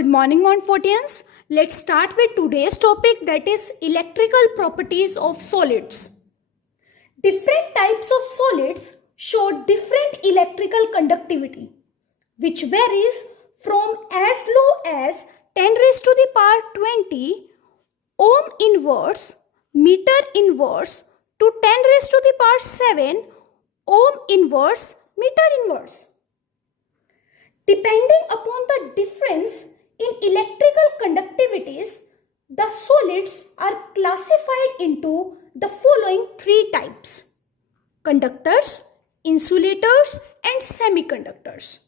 Good morning, Montfortians. Let's start with today's topic, that is electrical properties of solids. Different types of solids show different electrical conductivity, which varies from as low as 10 raised to the power 20 ohm inverse meter inverse to 10 raised to the power 7 ohm inverse meter inverse. Depending upon the difference in electrical conductivities, the solids are classified into the following three types: conductors, insulators, and semiconductors.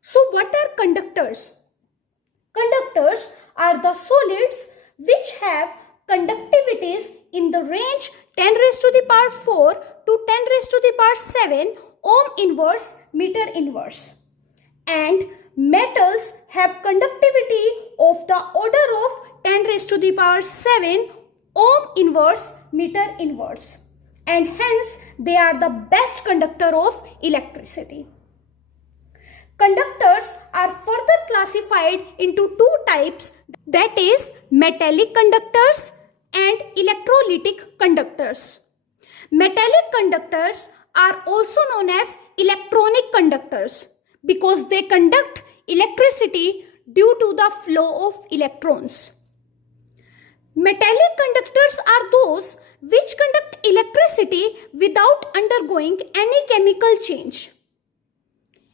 So what are conductors? Conductors are the solids which have conductivities in the range 10 raised to the power 4 to 10 raised to the power 7 ohm inverse meter inverse. And metals have conductivity of the order of 10 raised to the power 7 ohm inverse meter inverse, and hence they are the best conductor of electricity. Conductors are further classified into two types, that is metallic conductors and electrolytic conductors. Metallic conductors are also known as electronic conductors because they conduct electricity due to the flow of electrons. Metallic conductors are those which conduct electricity without undergoing any chemical change.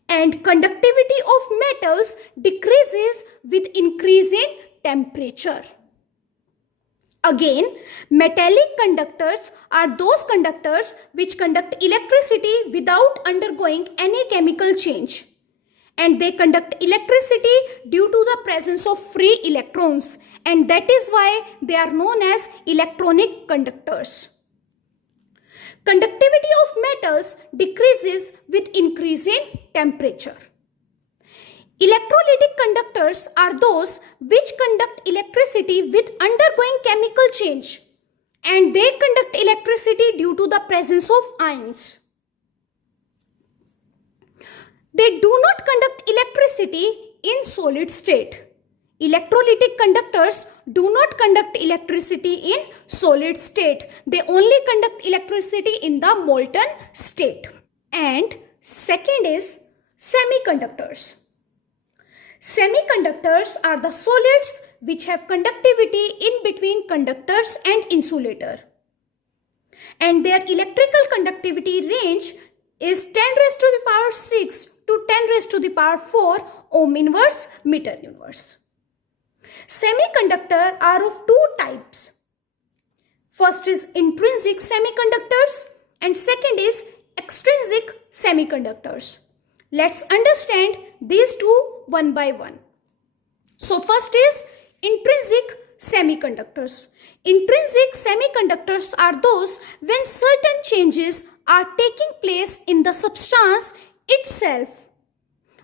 And conductivity of metals decreases with increase in temperature. Again, metallic conductors are those conductors which conduct electricity without undergoing any chemical change. And they conduct electricity due to the presence of free electrons, and that is why they are known as electronic conductors. Conductivity of metals decreases with increase in temperature. Electrolytic conductors are those which conduct electricity with undergoing chemical change, and they conduct electricity due to the presence of ions. They do not conduct electricity in solid state. Electrolytic conductors do not conduct electricity in solid state. They only conduct electricity in the molten state. And second is semiconductors. Semiconductors are the solids which have conductivity in between conductors and insulator. And their electrical conductivity range is 10 raised to the power 6 to 10 raised to the power 4 ohm inverse meter inverse. Semiconductors are of two types. First is intrinsic semiconductors and second is extrinsic semiconductors. Let's understand these two one by one. So first is intrinsic semiconductors. Intrinsic semiconductors are those when certain changes are taking place in the substance itself.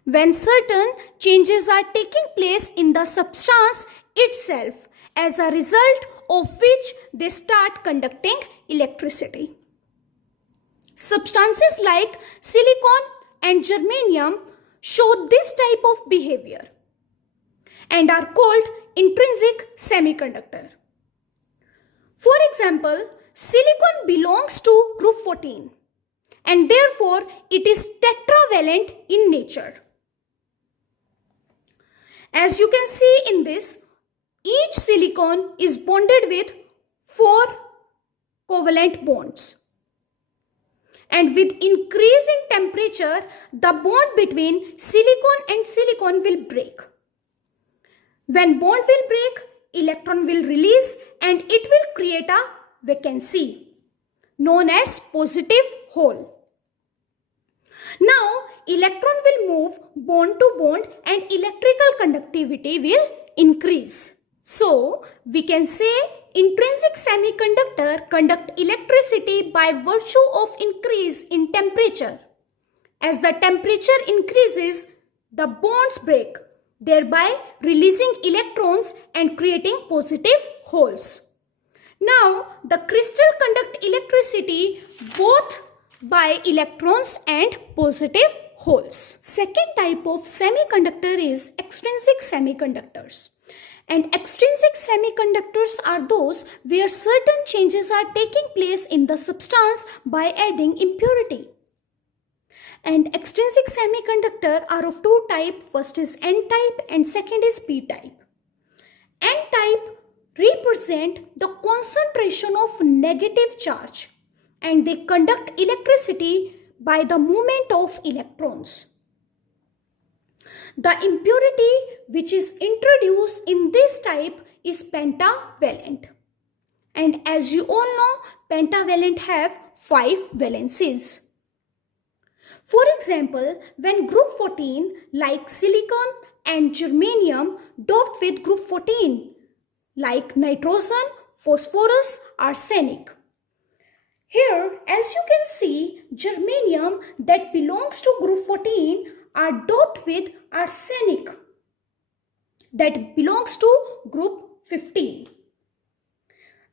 When certain changes are taking place in the substance itself, as a result of which they start conducting electricity. Substances like silicon and germanium show this type of behavior and are called intrinsic semiconductor. For example, silicon belongs to group 14 and therefore it is tetravalent in nature. As you can see in this, each silicon is bonded with 4 covalent bonds. And with increase in temperature, the bond between silicon and silicon will break. When bond will break, electron will release and it will create a vacancy known as positive hole. Now, electron will move bond to bond and electrical conductivity will increase. So, we can say intrinsic semiconductor conduct electricity by virtue of increase in temperature. As the temperature increases, the bonds break, thereby releasing electrons and creating positive holes. Now, the crystal conduct electricity both by electrons and positive holes. Second type of semiconductor is extrinsic semiconductors. And extrinsic semiconductors are those where certain changes are taking place in the substance by adding impurity. And extrinsic semiconductor are of two types. First is N-type and second is P-type. N-type represent the concentration of negative charge and they conduct electricity by the movement of electrons. The impurity which is introduced in this type is pentavalent. And as you all know, pentavalent have 5 valencies. For example, when group 14 like silicon and germanium doped with group 14 like nitrogen, phosphorus, arsenic. Here, as you can see, germanium that belongs to group 14 are doped with arsenic that belongs to group 15.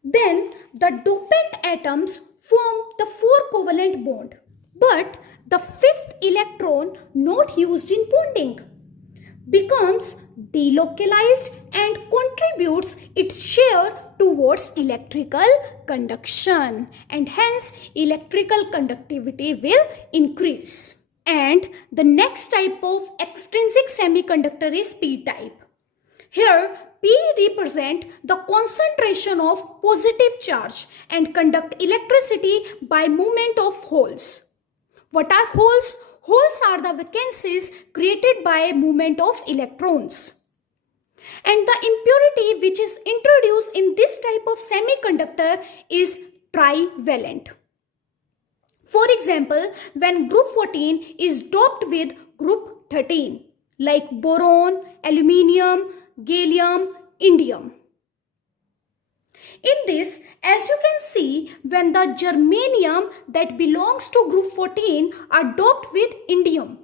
Then the dopant atoms form the 4 covalent bond. But the 5th electron not used in bonding becomes delocalized and contributes its share towards electrical conduction, and hence electrical conductivity will increase. And the next type of extrinsic semiconductor is P-type. Here P represent the concentration of positive charge and conduct electricity by movement of holes. What are holes? Holes are the vacancies created by movement of electrons. And the impurity which is introduced in this type of semiconductor is trivalent. For example, when group 14 is doped with group 13 like boron, aluminium, gallium, indium. In this, as you can see, when the germanium that belongs to group 14 are doped with indium,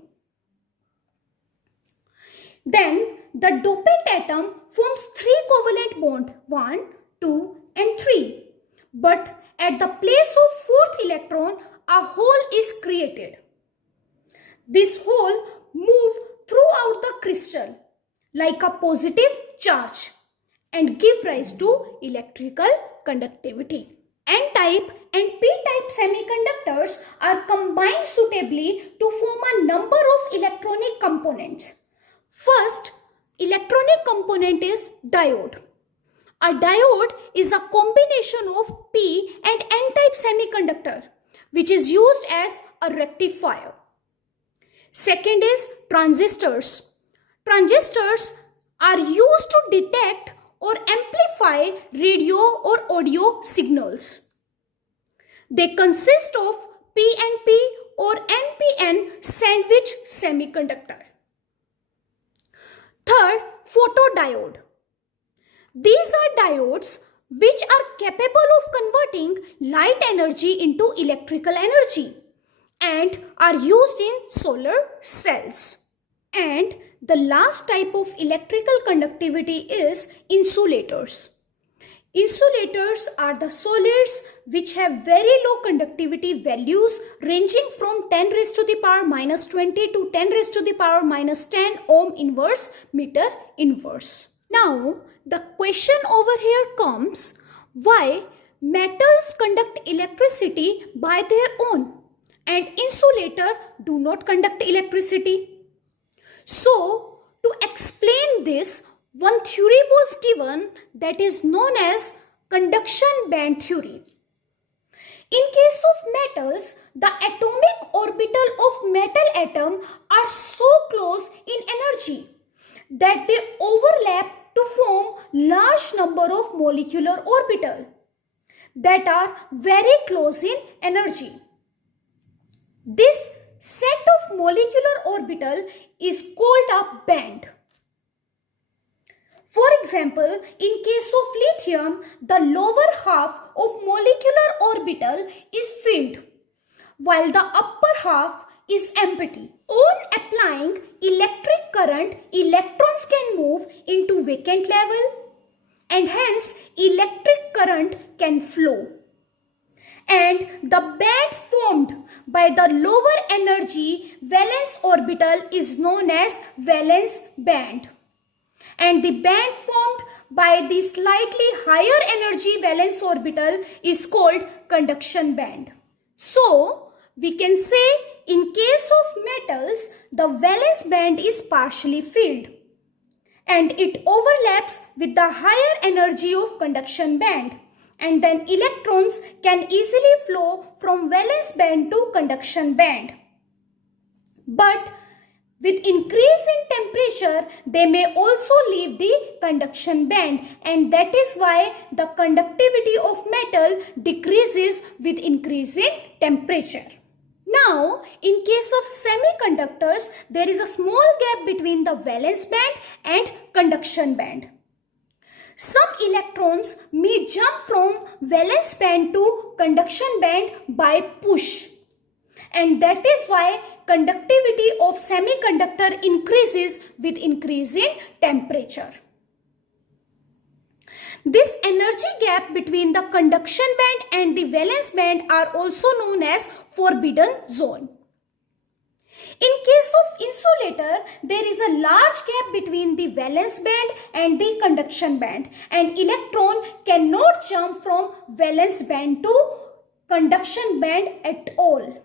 then the dopant atom forms 3 covalent bonds, 1, 2 and 3. But at the place of 4th electron, a hole is created. This hole moves throughout the crystal like a positive charge and give rise to electrical conductivity. N-type and P-type semiconductors are combined suitably to form a number of electronic components. First, electronic component is diode. A diode is a combination of P and N-type semiconductor which is used as a rectifier. Second is transistors. Transistors are used to detect or amplify radio or audio signals. They consist of PNP or NPN sandwich semiconductor. Third, photodiode. These are diodes which are capable of converting light energy into electrical energy and are used in solar cells. And the last type of electrical conductivity is insulators. Insulators are the solids which have very low conductivity values ranging from 10 raised to the power minus 20 to 10 raised to the power minus 10 ohm inverse meter inverse. Now the question over here comes, why metals conduct electricity by their own and insulator do not conduct electricity? So to explain this, one theory was given that is known as conduction band theory. In case of metals, the atomic orbital of metal atom are so close in energy that they overlap to form large number of molecular orbital that are very close in energy. This set of molecular orbital is called a band. For example, in case of lithium, the lower half of molecular orbital is filled, while the upper half is empty. On applying electric current, electrons can move into vacant level and hence electric current can flow. and the band formed by the lower energy valence orbital is known as valence band, and the band formed by the slightly higher energy valence orbital is called conduction band. So we can say in case of metals, the valence band is partially filled and it overlaps with the higher energy of conduction band, and then electrons can easily flow from valence band to conduction band. But with increase in temperature, they may also leave the conduction band, and that is why the conductivity of metal decreases with increase in temperature. Now, in case of semiconductors, there is a small gap between the valence band and conduction band. Some electrons may jump from valence band to conduction band by push, and that is why conductivity of semiconductor increases with increase in temperature. This energy gap between the conduction band and the valence band are also known as forbidden zone. In case of insulator, there is a large gap between the valence band and the conduction band, and electron cannot jump from valence band to conduction band at all.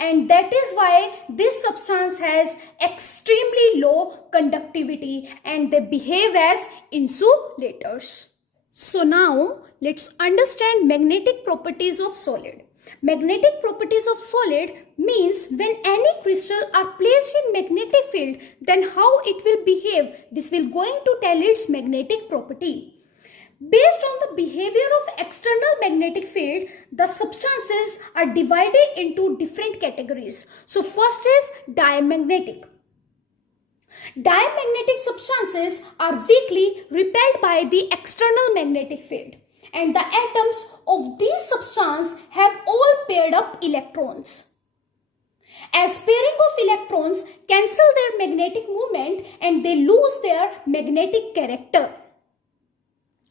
And that is why this substance has extremely low conductivity and they behave as insulators. So now let's understand magnetic properties of solid. Magnetic properties of solid means when any crystal are placed in magnetic field, then how it will behave. This will going to tell its magnetic property. Based on the behavior of external magnetic field, the substances are divided into different categories. So first is diamagnetic. Diamagnetic substances are weakly repelled by the external magnetic field, and the atoms of these substances have all paired up electrons. As pairing of electrons cancel their magnetic moment and they lose their magnetic character.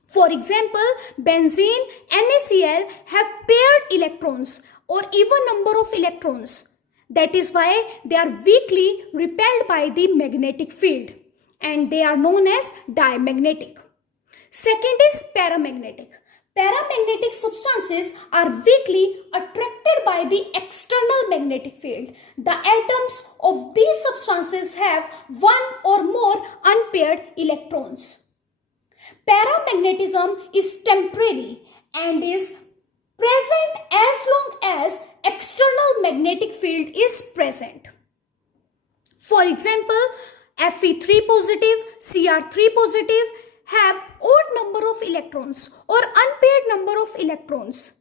For example, benzene, NaCl have paired electrons or even number of electrons. That is why they are weakly repelled by the magnetic field and they are known as diamagnetic. Second is paramagnetic. Paramagnetic substances are weakly attracted by the external magnetic field. The atoms of these substances have one or more unpaired electrons. Paramagnetism is temporary and is present as long as external magnetic field is present. For example, Fe3 positive, Cr3 positive have odd number of electrons or unpaired number of electrons.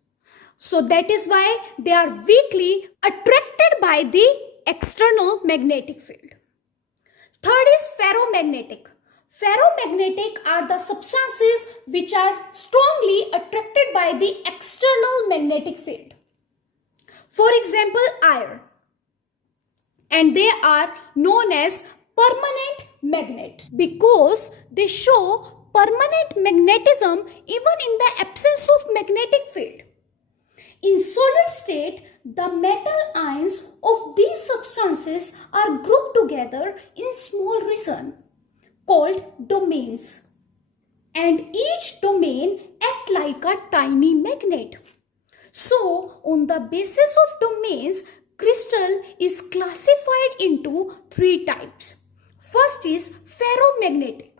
So that is why they are weakly attracted by the external magnetic field. Third is ferromagnetic. Ferromagnetic are the substances which are strongly attracted by the external magnetic field. For example, iron. And they are known as permanent magnets because they show permanent magnetism even in the absence of magnetic field. In solid state, the metal ions of these substances are grouped together in small regions called domains, and each domain acts like a tiny magnet. So, on the basis of domains, crystal is classified into three types. First is ferromagnetic.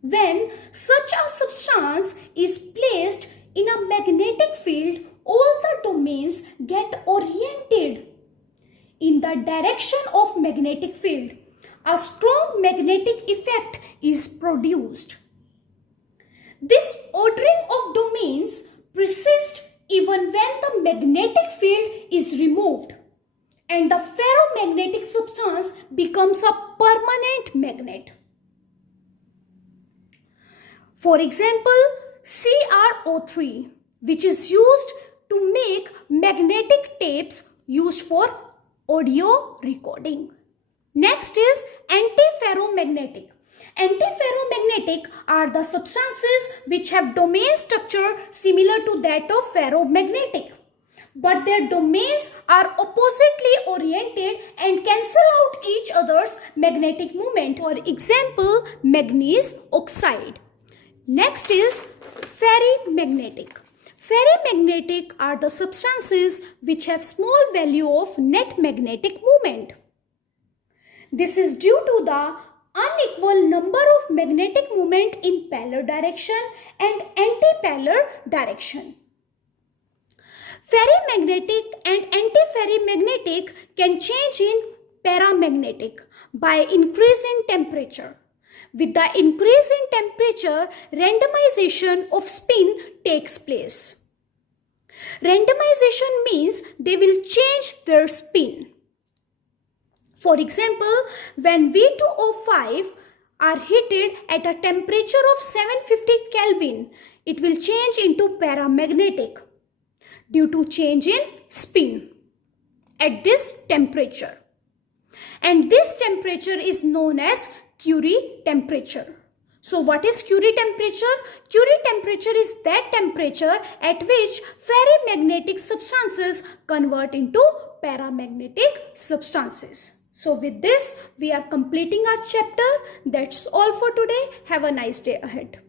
When such a substance is placed in a magnetic field, all the domains get oriented in the direction of magnetic field. A strong magnetic effect is produced. This ordering of domains persists even when the magnetic field is removed and the ferromagnetic substance becomes a permanent magnet. For example, CrO3, which is used to make magnetic tapes used for audio recording. Next is antiferromagnetic. Antiferromagnetic ferromagnetic are the substances which have domain structure similar to that of ferromagnetic, but their domains are oppositely oriented and cancel out each other's magnetic moment. For example, manganese oxide. Next is ferrimagnetic. Ferrimagnetic are the substances which have small value of net magnetic moment. This is due to the unequal number of magnetic moment in polar direction and anti-polar direction. Ferrimagnetic and antiferrimagnetic can change in paramagnetic by increase in temperature. With the increase in temperature, randomization of spin takes place. Randomization means they will change their spin. For example, when V2O5 are heated at a temperature of 750 Kelvin, it will change into paramagnetic due to change in spin at this temperature. And this temperature is known as Curie temperature. So what is Curie temperature? Curie temperature is that temperature at which ferrimagnetic substances convert into paramagnetic substances. So with this, we are completing our chapter. That's all for today. Have a nice day ahead.